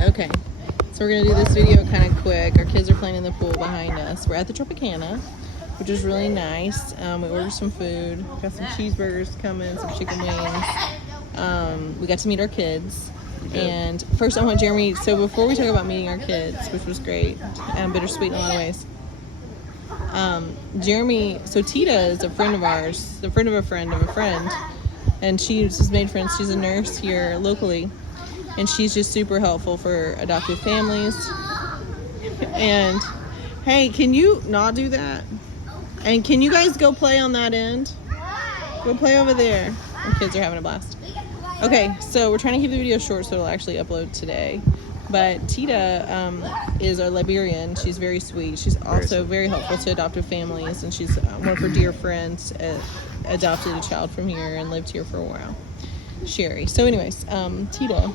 Okay, so we're gonna do this video kind of quick. Our kids are playing in the pool behind us. We're at the Tropicana, which is really nice. We ordered some food. Got some cheeseburgers coming, some chicken wings. We got to meet our kids. And first I want Jeremy, so before we talk about meeting our kids, which was great and bittersweet in a lot of ways. Jeremy, so Tita is a friend of ours, a friend of a friend of a friend. And she's just made friends. She's a nurse here locally. And she's just super helpful for adoptive families. And hey, can you not do that? And can you guys go play on that end? Go play over there. Our kids are having a blast. Okay, so we're trying to keep the video short so it'll actually upload today. But Tita is our Liberian. She's very sweet. She's also very helpful to adoptive families. And she's one of her dear friends adopted a child from here and lived here for a while. Sherry. So anyways, Tita.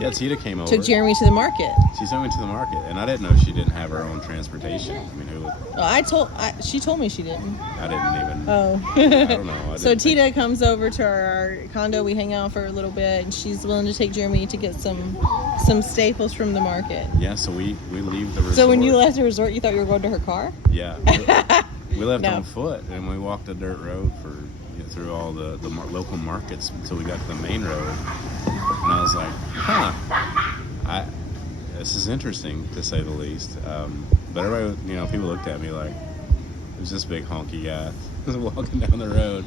Yeah, Tita came over. Took Jeremy to the market. She took me to the market, and I didn't know she didn't have her own transportation. I mean, who would? Well, she told me she didn't. I didn't even. Oh. I don't know. So Tita comes over to our condo. We hang out for a little bit, and she's willing to take Jeremy to get some staples from the market. Yeah, so we leave the resort. So when you left the resort, you thought you were going to her car? Yeah. We left on foot, and we walked a dirt road through all the local markets until we got to the main road. And I was like, this is interesting to say the least. But everybody, people looked at me like, who's this big honky guy walking down the road?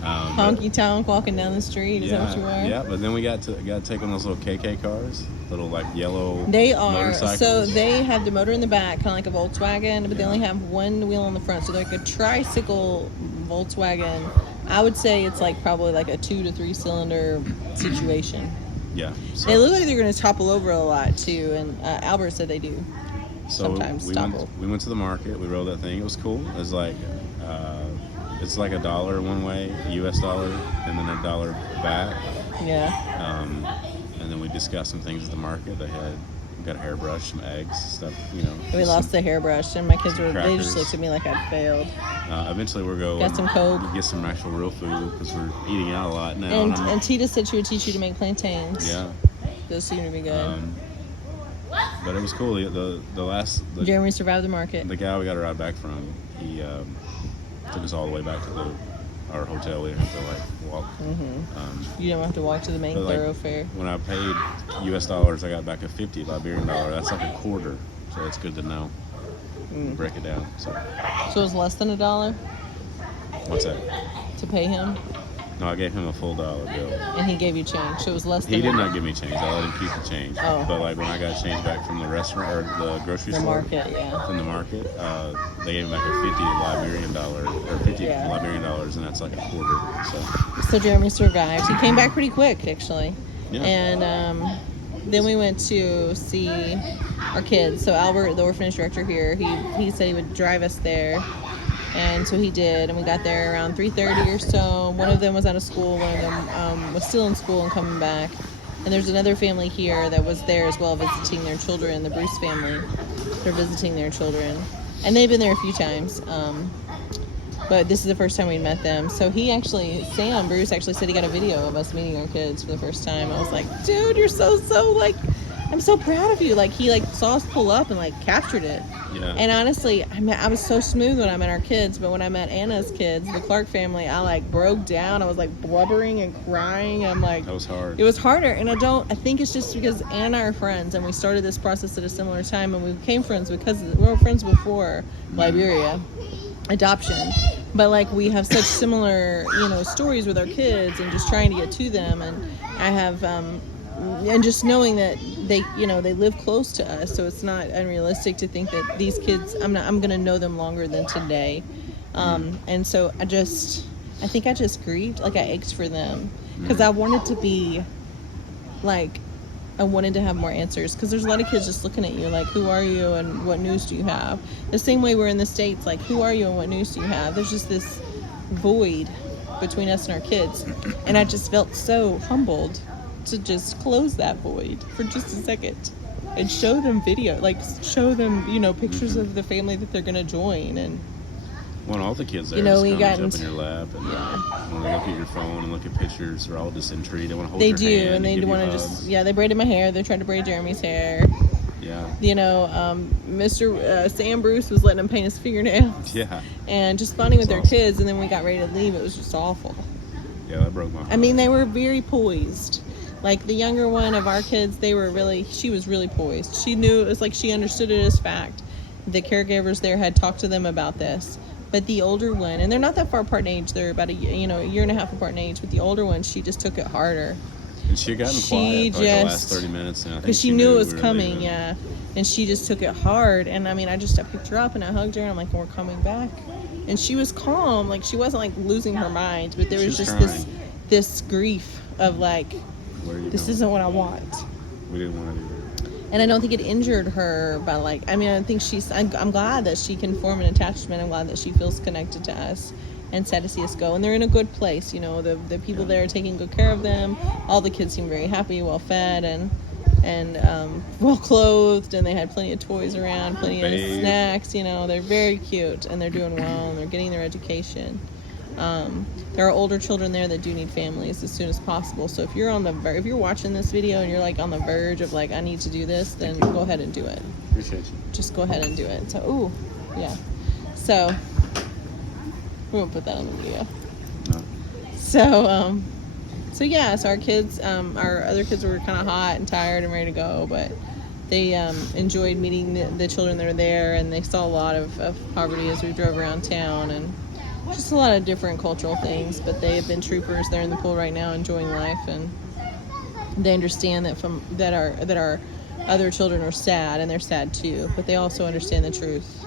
Honky tonk walking down the street. Is that what you are? Yeah, but then we got to take one of those little KK cars, little like yellow. They are motorcycles. So they have the motor in the back, kind of like a Volkswagen, but they only have one wheel in the front. So they're like a tricycle Volkswagen. I would say it's like probably like a 2 to 3 cylinder situation. Yeah. So they look like they're going to topple over a lot too, and Albert said they do. So sometimes topple. We went to the market. We rode that thing. It was cool. It was like it's like $1 one way, US dollar, and then $1 back. Yeah. And then we discussed some things at the market. We got a hairbrush, some eggs, stuff. We lost the hairbrush, and my kids they just looked at me like I'd failed. Eventually, we're going. Got some Coke. Get some actual real food because we're eating out a lot now. And Tita said she would teach you to make plantains. Yeah. Those seem to be good. But it was cool. Jeremy survived the market. The guy we got a ride back from, he took us all the way back to our hotel. We didn't have to walk. You don't have to walk to the main thoroughfare. When I paid US dollars, I got back a 50 Liberian dollar. That's like a quarter, so it's good to know. Break it down. So it was less than $1? What's that? To pay him? No, I gave him a full dollar bill. And he gave you change, so it was less than. He did not give me change. I let him keep the change. Oh. But like when I got change back from the restaurant or the grocery store, market, yeah. From the market, they gave me back a 50 Liberian dollar or 50 Liberian dollars, and that's like a quarter. So Jeremy survived. He came back pretty quick, actually. Yeah. And then we went to see our kids. So Albert, the orphanage director here, he said he would drive us there. And so he did, and we got there around 3:30 or so. One of them was out of school, one of them was still in school and coming back. And there's another family here that was there as well, visiting their children, the Bruce family. They're visiting their children. And they've been there a few times, but this is the first time we met them. So Bruce actually said he got a video of us meeting our kids for the first time. I was like, dude, you're so I'm so proud of you. He saw us pull up and captured it. Yeah. And honestly, I was so smooth when I met our kids, but when I met Anna's kids, the Clark family, I broke down. I was blubbering and crying. I'm like, that was hard. It was harder, and I think it's just because Anna and I are friends, and we started this process at a similar time, and we became friends because we were friends before Liberia adoption. But we have such similar, stories with our kids, and just trying to get to them, and I have. And just knowing that they live close to us, so it's not unrealistic to think that these kids, I'm gonna know them longer than today, and so I think I just grieved, I ached for them, because I wanted to be, I wanted to have more answers, because there's a lot of kids just looking at you who are you and what news do you have? The same way we're in the States, who are you and what news do you have? There's just this void between us and our kids, and I just felt so humbled to just close that void for just a second and show them video, show them, pictures of the family that they're going to join. And Well, all the kids there You know, just we come got and jump in into- your lap and Yeah. want to look at your phone and look at pictures. They're all just intrigued. They want to hold They your do, hand and they give you want to hugs. just, yeah, they braided my hair. They tried to braid Jeremy's hair. Yeah. You know, Mr. Sam Bruce was letting him paint his fingernails. Yeah. And just bonding with That's their awesome. kids, and then we got ready to leave. It was just awful. Yeah, that broke my heart. I mean, they were very poised. Like the younger one of our kids, she was really poised. She knew, it was like she understood it as fact. The caregivers there had talked to them about this. But the older one, and they're not that far apart in age, they're about a year and a half apart in age, but the older one, she just took it harder. And she had gotten quiet for like the last 30 minutes. Because she knew it was coming, yeah. And she just took it hard. And I mean, I picked her up and I hugged her and I'm like, we're coming back. And she was calm. Like, she wasn't like losing her mind, but there was just this grief of like, this isn't what I want. We didn't want to do that. And I don't think it injured her, but like, I mean, I think I'm glad that she can form an attachment. I'm glad that she feels connected to us and sad to see us go. And they're in a good place, you know, the people there are taking good care of them. All the kids seem very happy, well fed, and well clothed, and they had plenty of toys around, plenty of snacks, you know. They're very cute, and they're doing well, and they're getting their education. There are older children there that do need families as soon as possible. So if you're watching this video and you're like on the verge of like, I need to do this, then go ahead and do it. Appreciate you. Just go ahead and do it. So, yeah. So we won't put that on the video. No. So yeah. So our kids, our other kids were kind of hot and tired and ready to go, but they enjoyed meeting the children that are there, and they saw a lot of poverty as we drove around town, and just a lot of different cultural things. But they have been troopers. They're in the pool right now enjoying life, and they understand that our other children are sad, and they're sad too, but they also understand the truth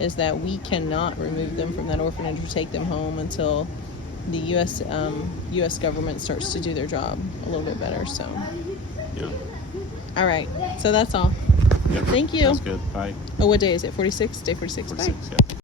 is that we cannot remove them from that orphanage or take them home until the U.S. government starts to do their job a little bit better. So Yeah. all right, so that's all. Yep. Thank you. That's good. Bye. Oh, what day is it? 46? Day 46. 46, Bye. yeah.